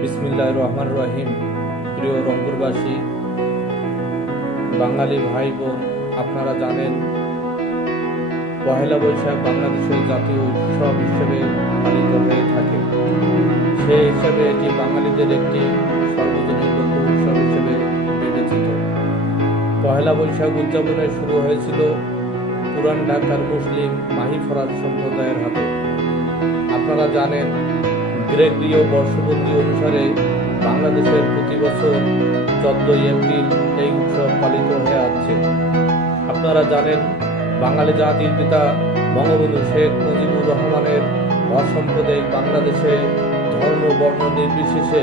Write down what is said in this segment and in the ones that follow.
বিসমিল্লাহির রহমানির রহিম। প্রিয় রংপুরবাসী, বাঙালি ভাই বোন, আপনারা জানেন পহেলা বৈশাখ বাংলাদেশের জাতীয় উৎসব হিসেবে পালিত হয়ে থাকে। সেই হিসেবে এটি বাঙালিদের একটি সর্বজনীন লোক উৎসব হিসেবে বিবেচিত। পহেলা বৈশাখ উদযাপনে শুরু হয়েছিল পুরান ঢাকার মুসলিম মাহি ফরাদ সম্প্রদায়ের হাতে। আপনারা জানেন গ্রেগরীয় বর্ষপঞ্জি অনুসারে বাংলাদেশের প্রতি বছর 14 এপ্রিল এই উৎসব পালিত হয়ে আসছে। আপনারা জানেন বাঙালি জাতির পিতা বঙ্গবন্ধু শেখ মুজিবুর রহমানের অসাম্প্রদায়িক বাংলাদেশে ধর্ম বর্ণ নির্বিশেষে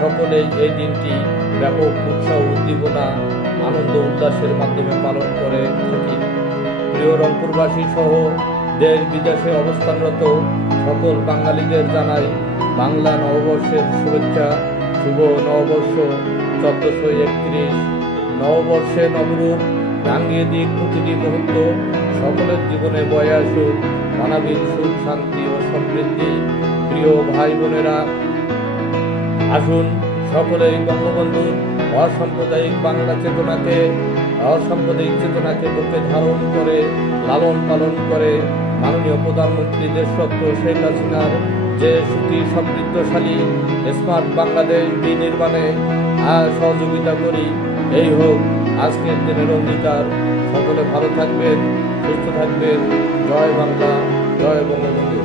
সকলেই এই দিনটি ব্যাপক উৎসাহ উদ্দীপনা আনন্দ উল্লাসের মাধ্যমে পালন করে থাকি। প্রিয় রংপুরবাসী সহ দেশ বিদেশে অবস্থানরত সকল বাঙালিদের জানাই বাংলা নববর্ষের শুভেচ্ছা। শুভ নববর্ষ 1431। নববর্ষে নবরূপ রাঙিয়ে দিক প্রতিটি মুহূর্ত, সকলের জীবনে বয়ে আসুক মানবিক সুখ, শান্তি ও সমৃদ্ধি। প্রিয় ভাই বোনেরা, আসুন সকলেই বঙ্গবন্ধুর অসাম্প্রদায়িক বাংলা অসাম্প্রদায়িক চেতনাকে বুকে ধারণ করে লালন পালন করে মাননীয় প্রধানমন্ত্রী দেশরত্ন শেখ হাসিনার যে সুখী সমৃদ্ধশালী স্মার্ট বাংলাদেশ বিনির্মাণে সহযোগিতা করি। এই হোক আজকের দিনের অঙ্গীকার। সকলে ভালো থাকবেন, সুস্থ থাকবেন। জয় বাংলা, জয় বঙ্গবন্ধু।